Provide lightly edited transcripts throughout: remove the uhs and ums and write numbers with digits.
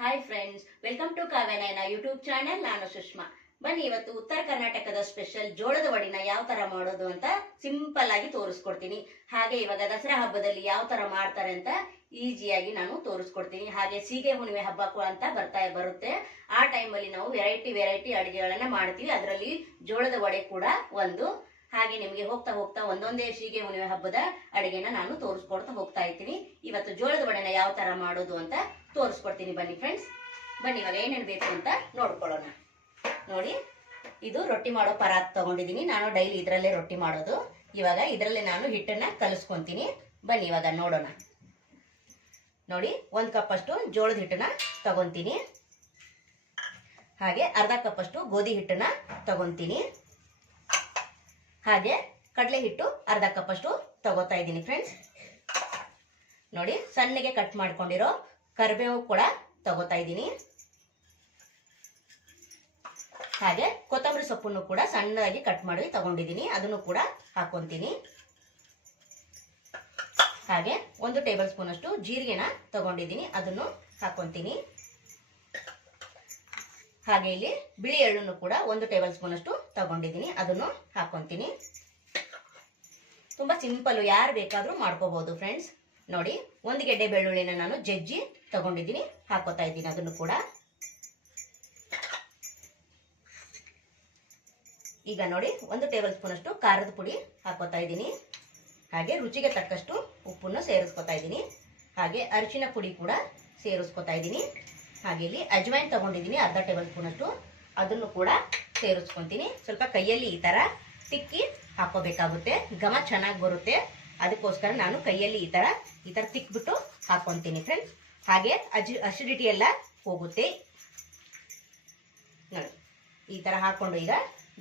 Hi friends, welcome to Kavyanayana YouTube channel. ನಾನು ಸುಷ್ಮಾ. ಬನ್ನಿ, ಇವತ್ತು ಉತ್ತರ ಕರ್ನಾಟಕದ ಸ್ಪೆಷಲ್ ಜೋಳದ ವಡಿನ ಯಾವ ತರ ಮಾಡೋದು ಅಂತ ಸಿಂಪಲ್ ಆಗಿ ತೋರಿಸ್ಕೊಡ್ತೀನಿ. ಹಾಗೆ ಇವಾಗ ದಸರಾ ಹಬ್ಬದಲ್ಲಿ ಯಾವ ತರ ಮಾಡ್ತಾರೆ ಅಂತ ಈಸಿಯಾಗಿ ನಾನು ತೋರಿಸ್ಕೊಡ್ತೀನಿ. ಹಾಗೆ ಸೀಗೆ ಹುಣ್ಣಿಮೆ ಹಬ್ಬ ಅಂತ ಬರುತ್ತೆ. ಆ ಟೈಮಲ್ಲಿ ನಾವು ವೆರೈಟಿ ಅಡಿಗೆಗಳನ್ನ ಮಾಡ್ತೀವಿ. ಅದರಲ್ಲಿ ಜೋಳದ ವಡೆ ಕೂಡ ಒಂದು. ಹಾಗೆ ನಿಮಗೆ ಹೋಗ್ತಾ ಹೋಗ್ತಾ ಒಂದೊಂದೇ ಸೀಗೆ ಹುಣ್ಣಿಮೆ ಹಬ್ಬದ ಅಡಿಗೆನ ನಾನು ತೋರಿಸ್ಕೊಡ್ತಾ ಹೋಗ್ತಾ ಇರ್ತೀನಿ. ಇವತ್ತು ಜೋಳದ ವಡೆನ ಯಾವ ತರ ಮಾಡೋದು ಅಂತ ತೋರಿಸ್ಕೊಡ್ತೀನಿ. ಬನ್ನಿ ಫ್ರೆಂಡ್ಸ್, ಬನ್ನಿ ಇವಾಗ ಏನೇನು ಬೇಕು ಅಂತ ನೋಡ್ಕೊಳ್ಳೋಣ. ನೋಡಿ, ಇದು ರೊಟ್ಟಿ ಮಾಡೋ ಪರಾತ್ ತಗೊಂಡಿದ್ದೀನಿ. ನಾನು ಡೈಲಿ ಇದರಲ್ಲೇ ರೊಟ್ಟಿ ಮಾಡೋದು. ಇವಾಗ ಇದರಲ್ಲೇ ನಾನು ಹಿಟ್ಟನ್ನ ಕಲಿಸ್ಕೊಂತೀನಿ. ಬನ್ನಿ ಇವಾಗ ನೋಡೋಣ. ನೋಡಿ, 1 ಕಪ್ ಅಷ್ಟು ಜೋಳದ ಹಿಟ್ಟನ್ನ ತಗೊಂತೀನಿ. ಹಾಗೆ ಅರ್ಧ ಕಪ್ ಅಷ್ಟು ಗೋಧಿ ಹಿಟ್ಟನ್ನ ತಗೊಂತೀನಿ. ಹಾಗೆ ಕಡಲೆ ಹಿಟ್ಟು ಅರ್ಧ ಕಪ್ ಅಷ್ಟು ತಗೋತಾ ಇದ್ದೀನಿ ಫ್ರೆಂಡ್ಸ್. ನೋಡಿ, ಸಣ್ಣಗೆ ಕಟ್ ಮಾಡ್ಕೊಂಡಿರೋ ಕರಿಬೇವು ಕೂಡ ತಗೋತಾ ಇದ್ದೀನಿ. ಹಾಗೆ ಕೊತ್ತಂಬರಿ ಸೊಪ್ಪನ್ನು ಕೂಡ ಸಣ್ಣದಾಗಿ ಕಟ್ ಮಾಡಿ ತಗೊಂಡಿದ್ದೀನಿ, ಅದನ್ನು ಕೂಡ ಹಾಕೊಂತೀನಿ. ಹಾಗೆ 1 ಟೇಬಲ್ ಸ್ಪೂನ್ ಅಷ್ಟು ಜೀರಿಗೆನ ತಗೊಂಡಿದ್ದೀನಿ, ಅದನ್ನು ಹಾಕೊಂತೀನಿ. ಹಾಗೆ ಇಲ್ಲಿ ಬಿಳಿ ಎಳ್ಳನ್ನು ಕೂಡ 1 ಟೇಬಲ್ ಸ್ಪೂನ್ ಅಷ್ಟು ತಗೊಂಡಿದ್ದೀನಿ, ಅದನ್ನು ಹಾಕೊಂತೀನಿ. ತುಂಬಾ ಸಿಂಪಲ್, ಯಾರು ಬೇಕಾದ್ರೂ ಮಾಡ್ಕೋಬಹುದು ಫ್ರೆಂಡ್ಸ್. ನೋಡಿ, 1 ಗೆಡ್ಡೆ ಬೆಳ್ಳುಳ್ಳಿನ ನಾನು ಜಜ್ಜಿ ತಗೊಂಡಿದ್ದೀನಿ, ಹಾಕೋತಾ ಇದ್ದೀನಿ ಅದನ್ನು ಕೂಡ. ಈಗ ನೋಡಿ, 1 ಟೇಬಲ್ ಸ್ಪೂನ್ ಅಷ್ಟು ಖಾರದ ಪುಡಿ ಹಾಕೋತಾ ಇದ್ದೀನಿ. ಹಾಗೆ ರುಚಿಗೆ ತಕ್ಕಷ್ಟು ಉಪ್ಪನ್ನು ಸೇರಿಸ್ಕೊತಾ ಇದ್ದೀನಿ. ಹಾಗೆ ಅರಿಶಿನ ಪುಡಿ ಕೂಡ ಸೇರಿಸ್ಕೊತಾ ಇದ್ದೀನಿ. ಹಾಗೆ ಇಲ್ಲಿ ಅಜ್ವೈನ್ ತಗೊಂಡಿದ್ದೀನಿ ಅರ್ಧ ಟೇಬಲ್ ಸ್ಪೂನ್ ಅಷ್ಟು, ಅದನ್ನು ಕೂಡ ಸೇರಿಸ್ಕೊಂತೀನಿ. ಸ್ವಲ್ಪ ಕೈಯಲ್ಲಿ ಈ ತರ ತಿಕ್ಕಿ ಹಾಕೋಬೇಕಾಗುತ್ತೆ, ಘಮ ಚೆನ್ನಾಗಿ ಬರುತ್ತೆ. ಅದಕ್ಕೋಸ್ಕರ ನಾನು ಕೈಯಲ್ಲಿ ಈ ತರ ತಿಕ್ಬಿಟ್ಟು ಹಾಕೊಂತೀನಿ ಫ್ರೆಂಡ್ಸ್. ಹಾಗೆ ಅಸಿಡಿಟಿ ಎಲ್ಲ ಹೋಗುತ್ತೆ. ನೋಡಿ, ಈ ತರ ಹಾಕೊಂಡು ಈಗ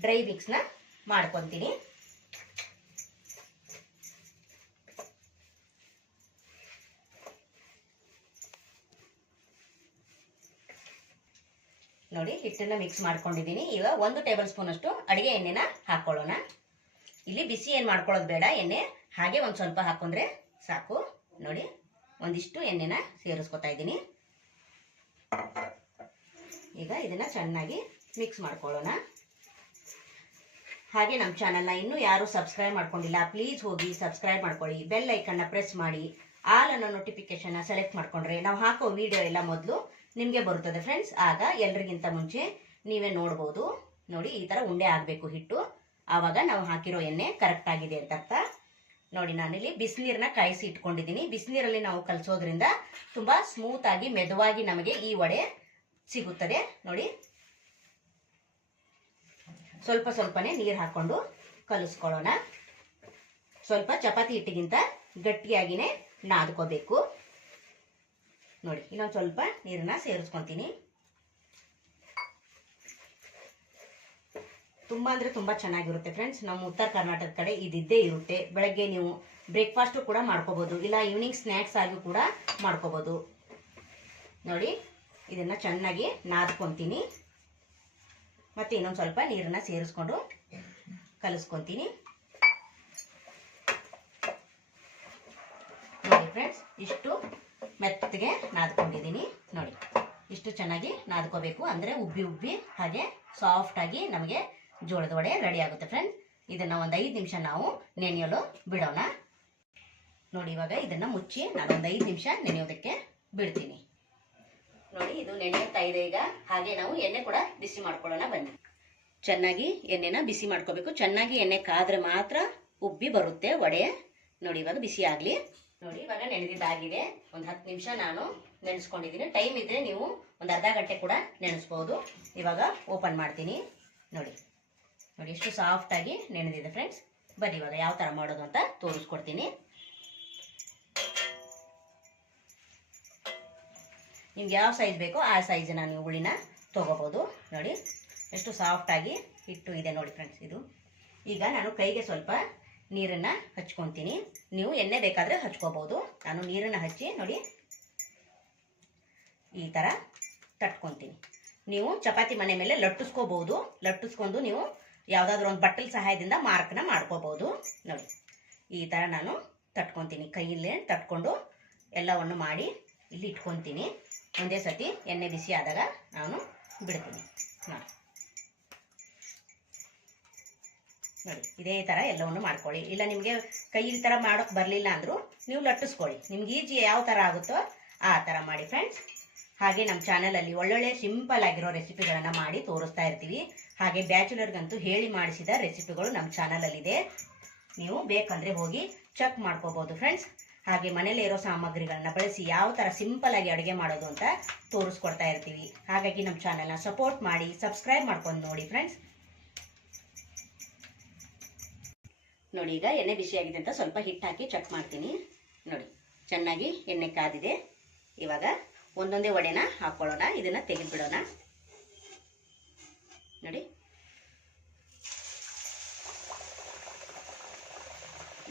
ಡ್ರೈ ಮಿಕ್ಸ್ನ ಮಾಡ್ಕೊತೀನಿ. ನೋಡಿ, ಹಿಟ್ಟನ್ನ ಮಿಕ್ಸ್ ಮಾಡ್ಕೊಂಡಿದ್ದೀನಿ. ಈಗ 1 ಟೇಬಲ್ ಸ್ಪೂನ್ ಅಷ್ಟು ಅಡಿಗೆ ಎಣ್ಣೆನ ಹಾಕೊಳ್ಳೋಣ. ಇಲ್ಲಿ ಬಿಸಿ ಏನು ಮಾಡ್ಕೊಳ್ಳೋದು ಬೇಡ, ಎಣ್ಣೆ ಹಾಗೆ ಒಂದು ಸ್ವಲ್ಪ ಹಾಕೊಂಡ್ರೆ ಸಾಕು. ನೋಡಿ, ಒಂದಿಷ್ಟು ಎಣ್ಣೆನ ಸೇರಿಸ್ಕೊತಾ ಇದ್ದೀನಿ. ಈಗ ಇದನ್ನ ಚೆನ್ನಾಗಿ ಮಿಕ್ಸ್ ಮಾಡ್ಕೊಳ್ಳೋಣ. ಹಾಗೆ ನಮ್ಮ ಚಾನಲ್ನ ಇನ್ನೂ ಯಾರು ಸಬ್ಸ್ಕ್ರೈಬ್ ಮಾಡ್ಕೊಂಡಿಲ್ಲ, ಪ್ಲೀಸ್ ಹೋಗಿ ಸಬ್ಸ್ಕ್ರೈಬ್ ಮಾಡ್ಕೊಳ್ಳಿ. ಬೆಲ್ ಐಕನ್ನ ಪ್ರೆಸ್ ಮಾಡಿ ಆಲ್ ಅನ್ನೋ ನೋಟಿಫಿಕೇಶನ್ ಸೆಲೆಕ್ಟ್ ಮಾಡ್ಕೊಂಡ್ರೆ ನಾವು ಹಾಕೋ ವಿಡಿಯೋ ಎಲ್ಲ ಮೊದಲು ನಿಮಗೆ ಬರುತ್ತದೆ ಫ್ರೆಂಡ್ಸ್. ಆಗ ಎಲ್ರಿಗಿಂತ ಮುಂಚೆ ನೀವೇ ನೋಡ್ಬೋದು. ನೋಡಿ, ಈ ತರ ಉಂಡೆ ಆಗಬೇಕು ಹಿಟ್ಟು, ಆವಾಗ ನಾವು ಹಾಕಿರೋ ಎಣ್ಣೆ ಕರೆಕ್ಟ್ ಆಗಿದೆ ಅಂತ ಅರ್ಥ. ನೋಡಿ, ನಾನಿಲ್ಲಿ ಬಿಸಿನೀರನ್ನ ಕಾಯಿಸಿ ಇಟ್ಕೊಂಡಿದ್ದೀನಿ. ಬಿಸಿನೀರಲ್ಲಿ ನಾವು ಕಲಸೋದ್ರಿಂದ ತುಂಬಾ ಸ್ಮೂತ್ ಆಗಿ ಮೆದುವಾಗಿ ನಮಗೆ ಈ ವಡೆ ಸಿಗುತ್ತದೆ. ನೋಡಿ, ಸ್ವಲ್ಪ ಸ್ವಲ್ಪನೇ ನೀರು ಹಾಕೊಂಡು ಕಲಿಸ್ಕೊಳ್ಳೋಣ. ಸ್ವಲ್ಪ ಚಪಾತಿ ಹಿಟ್ಟಿಗಿಂತ ಗಟ್ಟಿಯಾಗಿನೇ ನಾದ್ಕೋಬೇಕು. ನೋಡಿ, ಇನ್ನೊಂದು ಸ್ವಲ್ಪ ನೀರನ್ನ ಸೇರಿಸ್ಕೊಂತೀನಿ. ತುಂಬಾ ಅಂದ್ರೆ ತುಂಬಾ ಚೆನ್ನಾಗಿರುತ್ತೆ ಫ್ರೆಂಡ್ಸ್. ನಮ್ಮ ಉತ್ತರ ಕರ್ನಾಟಕದ ಕಡೆ ಇದಿದ್ದೇ ಇರುತ್ತೆ. ಬೆಳಗ್ಗೆ ನೀವು ಬ್ರೇಕ್ಫಾಸ್ಟ್ ಕೂಡ ಮಾಡ್ಕೋಬಹುದು, ಇಲ್ಲ ಈವ್ನಿಂಗ್ ಸ್ನ್ಯಾಕ್ಸ್ ಆಗಿ ಕೂಡ ಮಾಡ್ಕೋಬಹುದು. ನೋಡಿ, ಇದನ್ನ ಚೆನ್ನಾಗಿ ನಾದ್ಕೊಂತೀನಿ. ಮತ್ತೆ ಇನ್ನೊಂದು ಸ್ವಲ್ಪ ನೀರನ್ನ ಸೇರಿಸ್ಕೊಂಡು ಕಲಿಸ್ಕೊಂತೀನಿ. ನೋಡಿ ಫ್ರೆಂಡ್ಸ್, ಇಷ್ಟು ಮೆತ್ತಗೆ ನಾದ್ಕೊಂಡಿದ್ದೀನಿ. ನೋಡಿ, ಇಷ್ಟು ಚೆನ್ನಾಗಿ ನಾದ್ಕೋಬೇಕು, ಅಂದ್ರೆ ಉಬ್ಬಿ ಉಬ್ಬಿ ಹಾಗೆ ಸಾಫ್ಟ್ ಆಗಿ ನಮಗೆ ಜೋಳದ ವಡೆ ರೆಡಿ ಆಗುತ್ತೆ ಫ್ರೆಂಡ್ಸ್. ಇದನ್ನ ಒಂದು 5 ನಿಮಿಷ ನಾವು ನೆನೆಯಲು ಬಿಡೋಣ. ನೋಡಿ, ಇವಾಗ ಇದನ್ನ ಮುಚ್ಚಿ ನಾನು ಒಂದು 5 ನಿಮಿಷ ನೆನೆಯೋದಕ್ಕೆ ಬಿಡ್ತೀನಿ. ನೋಡಿ, ಇದು ನೆನೆಯುತ್ತಾ ಇದೆ ಈಗ. ಹಾಗೆ ನಾವು ಎಣ್ಣೆ ಕೂಡ ಬಿಸಿ ಮಾಡ್ಕೊಳ್ಳೋಣ. ಬನ್ನಿ, ಚೆನ್ನಾಗಿ ಎಣ್ಣೆನ ಬಿಸಿ ಮಾಡ್ಕೋಬೇಕು. ಚೆನ್ನಾಗಿ ಎಣ್ಣೆ ಕಾದ್ರೆ ಮಾತ್ರ ಉಬ್ಬಿ ಬರುತ್ತೆ ವಡೆ. ನೋಡಿ, ಇವಾಗ ಬಿಸಿ ಆಗ್ಲಿ. ನೋಡಿ, ಇವಾಗ ನೆನೆದಿದ್ದಾಗಿದೆ. ಒಂದು 10 ನಿಮಿಷ ನಾನು ನೆನೆಸ್ಕೊಂಡಿದ್ದೀನಿ. ಟೈಮ್ ಇದ್ರೆ ನೀವು ಒಂದು ಅರ್ಧ ಗಂಟೆ ಕೂಡ ನೆನೆಸ್ಬೋದು. ಇವಾಗ ಓಪನ್ ಮಾಡ್ತೀನಿ. ನೋಡಿ ನೋಡಿ, ಎಷ್ಟು ಸಾಫ್ಟ್ ಆಗಿ ನೆನೆದಿದೆ ಫ್ರೆಂಡ್ಸ್. ಬನ್ನಿ ಇವಾಗ ಯಾವ ತರ ಮಾಡೋದು ಅಂತ ತೋರಿಸ್ಕೊಡ್ತೀನಿ. ನಿಮ್ಗೆ ಯಾವ ಸೈಜ್ ಬೇಕೋ ಆ ಸೈಜಿನ ನೀವು ಉಳಿನ ತಗೋಬಹುದು. ನೋಡಿ, ಎಷ್ಟು ಸಾಫ್ಟ್ ಆಗಿ ಹಿಟ್ಟು ಇದೆ ನೋಡಿ ಫ್ರೆಂಡ್ಸ್ ಇದು. ಈಗ ನಾನು ಕೈಗೆ ಸ್ವಲ್ಪ ನೀರನ್ನ ಹಚ್ಕೊತೀನಿ. ನೀವು ಎಣ್ಣೆ ಬೇಕಾದ್ರೆ ಹಚ್ಕೋಬಹುದು. ನಾನು ನೀರನ್ನ ಹಚ್ಚಿ ನೋಡಿ ಈ ತರ ತಟ್ಕೊಂತೀನಿ. ನೀವು ಚಪಾತಿ ಮನೆ ಮೇಲೆ ಲಟ್ಟಿಸ್ಕೋಬಹುದು. ಲಟ್ಟಿಸ್ಕೊಂಡು ನೀವು ಯಾವುದಾದ್ರೂ ಒಂದು ಬಟ್ಟಲ್ ಸಹಾಯದಿಂದ ಮಾರ್ಕ್ನ ಮಾಡ್ಕೋಬಹುದು. ನೋಡಿ, ಈ ತರ ನಾನು ತಟ್ಕೊಂತೀನಿ. ಕೈಯಲ್ಲೇ ತಟ್ಕೊಂಡು ಎಲ್ಲವನ್ನು ಮಾಡಿ ಇಲ್ಲಿ ಇಟ್ಕೊತೀನಿ. ಒಂದೇ ಸತಿ ಎಣ್ಣೆ ಬಿಸಿ ಆದಾಗ ನಾನು ಬಿಡ್ತೀನಿ. ನೋಡಿ ಇದೇ ಥರ ಎಲ್ಲವನ್ನು ಮಾಡ್ಕೊಳ್ಳಿ. ಇಲ್ಲ ನಿಮಗೆ ಕೈ ಈ ಥರ ಮಾಡೋಕ್ಕೆ ಬರಲಿಲ್ಲ ಅಂದರೂ ನೀವು ಲಟ್ಟಿಸ್ಕೊಳ್ಳಿ. ನಿಮ್ಗೆ ಈಜಿ ಯಾವ ಥರ ಆಗುತ್ತೋ ಆ ಥರ ಮಾಡಿ ಫ್ರೆಂಡ್ಸ್. ಹಾಗೆ ನಮ್ಮ ಚಾನಲಲ್ಲಿ ಒಳ್ಳೊಳ್ಳೆ ಸಿಂಪಲ್ ಆಗಿರೋ ರೆಸಿಪಿಗಳನ್ನು ಮಾಡಿ ತೋರಿಸ್ತಾ ಇರ್ತೀವಿ. ಹಾಗೆ ಬ್ಯಾಚುಲರ್ಗಂತೂ ಹೇಳಿ ಮಾಡಿಸಿದ ರೆಸಿಪಿಗಳು ನಮ್ಮ ಚಾನಲಲ್ಲಿದೆ. ನೀವು ಬೇಕಂದರೆ ಹೋಗಿ ಚೆಕ್ ಮಾಡ್ಕೋಬೋದು ಫ್ರೆಂಡ್ಸ್. ಹಾಗೆ ಮನೇಲಿ ಇರೋ ಸಾಮಗ್ರಿಗಳನ್ನ ಬಳಸಿ ಯಾವ ಥರ ಸಿಂಪಲ್ಲಾಗಿ ಅಡುಗೆ ಮಾಡೋದು ಅಂತ ತೋರಿಸ್ಕೊಡ್ತಾ ಇರ್ತೀವಿ. ಹಾಗಾಗಿ ನಮ್ಮ ಚಾನಲ್ನ ಸಪೋರ್ಟ್ ಮಾಡಿ ಸಬ್ಸ್ಕ್ರೈಬ್ ಮಾಡ್ಕೊಂಡು ನೋಡಿ ಫ್ರೆಂಡ್ಸ್. ನೋಡಿ ಈಗ ಎಣ್ಣೆ ಬಿಸಿಯಾಗಿದೆ ಅಂತ ಸ್ವಲ್ಪ ಹಿಟ್ಟು ಹಾಕಿ ಚೆಕ್ ಮಾಡ್ತೀನಿ. ನೋಡಿ ಚೆನ್ನಾಗಿ ಎಣ್ಣೆ ಕಾದಿದೆ. ಇವಾಗ ಒಂದೊಂದೇ ವಡೆನ ಹಾಕ್ಕೊಳ್ಳೋಣ. ಇದನ್ನು ತೆಗೆದುಬಿಡೋಣ. ನೋಡಿ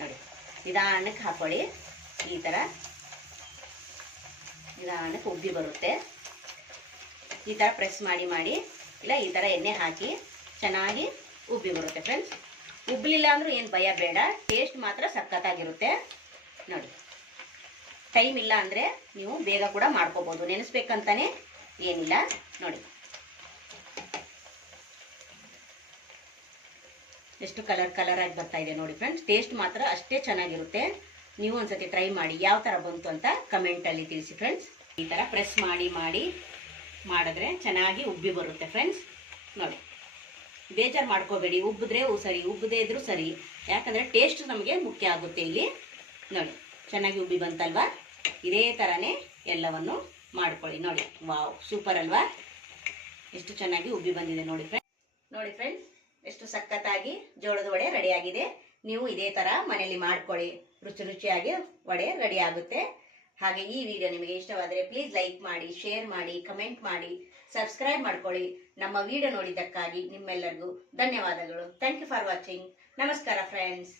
ನೋಡಿ ನಿಧಾನಕ್ಕೆ ಹಾಕ್ಕೊಳ್ಳಿ. ಈ ಥರ ನಿಧಾನಕ್ಕೆ ಉಬ್ಬಿ ಬರುತ್ತೆ. ಈ ಥರ ಪ್ರೆಸ್ ಮಾಡಿ ಮಾಡಿ ಇಲ್ಲ ಈ ಥರ ಎಣ್ಣೆ ಹಾಕಿ ಚೆನ್ನಾಗಿ ಉಬ್ಬಿ ಬರುತ್ತೆ ಫ್ರೆಂಡ್ಸ್. ಉಬ್ಬಲಿಲ್ಲ ಅಂದರೂ ಏನು ಭಯ ಬೇಡ, ಟೇಸ್ಟ್ ಮಾತ್ರ ಸಖತ್ತಾಗಿರುತ್ತೆ. ನೋಡಿ ಟೈಮ್ ಇಲ್ಲ ಅಂದರೆ ನೀವು ಬೇಗ ಕೂಡ ಮಾಡ್ಕೋಬೋದು, ನೆನೆಸ್ಬೇಕಂತಾನೆ ಏನಿಲ್ಲ. ನೋಡಿ ಎಷ್ಟು ಕಲರ್ ಆಗಿ ಬರ್ತಾ ಇದೆ ನೋಡಿ ಫ್ರೆಂಡ್ಸ್. ಟೇಸ್ಟ್ ಮಾತ್ರ ಅಷ್ಟೇ ಚೆನ್ನಾಗಿರುತ್ತೆ. ನೀವು ಒಂದ್ಸತಿ ಟ್ರೈ ಮಾಡಿ ಯಾವ ಥರ ಬಂತು ಅಂತ ಕಮೆಂಟಲ್ಲಿ ತಿಳಿಸಿ ಫ್ರೆಂಡ್ಸ್. ಈ ಥರ ಪ್ರೆಸ್ ಮಾಡಿ ಮಾಡಿ ಮಾಡಿದ್ರೆ ಚೆನ್ನಾಗಿ ಉಬ್ಬಿ ಬರುತ್ತೆ ಫ್ರೆಂಡ್ಸ್. ನೋಡಿ ಬೇಜಾರು ಮಾಡ್ಕೋಬೇಡಿ, ಉಬ್ಬಿದ್ರೆ ಸರಿ, ಉಬ್ಬದೇ ಇದ್ರೂ ಸರಿ, ಯಾಕಂದರೆ ಟೇಸ್ಟ್ ನಮಗೆ ಮುಖ್ಯ ಆಗುತ್ತೆ ಇಲ್ಲಿ. ನೋಡಿ ಚೆನ್ನಾಗಿ ಉಬ್ಬಿ ಬಂತಲ್ವಾ? ಇದೇ ಥರನೇ ಎಲ್ಲವನ್ನು ಮಾಡ್ಕೊಳ್ಳಿ. ನೋಡಿ ವಾವ್ ಸೂಪರ್ ಅಲ್ವಾ? ಎಷ್ಟು ಚೆನ್ನಾಗಿ ಉಬ್ಬಿ ಬಂದಿದೆ ನೋಡಿ ಫ್ರೆಂಡ್ಸ್. ಎಷ್ಟು ಸಖತ್ತಾಗಿ ಜೋಳದ ವಡೆ ರೆಡಿಯಾಗಿದೆ. ನೀವು ಇದೇ ಥರ ಮನೆಯಲ್ಲಿ ಮಾಡ್ಕೊಳ್ಳಿ, ರುಚಿಯಾಗಿ ವಡೆ ರೆಡಿ ಆಗುತ್ತೆ. ಹಾಗೆ ಈ ವಿಡಿಯೋ ನಿಮಗೆ ಇಷ್ಟವಾದರೆ ಪ್ಲೀಸ್ ಲೈಕ್ ಮಾಡಿ, ಶೇರ್ ಮಾಡಿ, ಕಮೆಂಟ್ ಮಾಡಿ, ಸಬ್ಸ್ಕ್ರೈಬ್ ಮಾಡ್ಕೊಳ್ಳಿ. ನಮ್ಮ ವಿಡಿಯೋ ನೋಡಿದ್ದಕ್ಕಾಗಿ ನಿಮ್ಮೆಲ್ಲರಿಗೂ ಧನ್ಯವಾದಗಳು. Thank you for watching. ನಮಸ್ಕಾರ ಫ್ರೆಂಡ್ಸ್.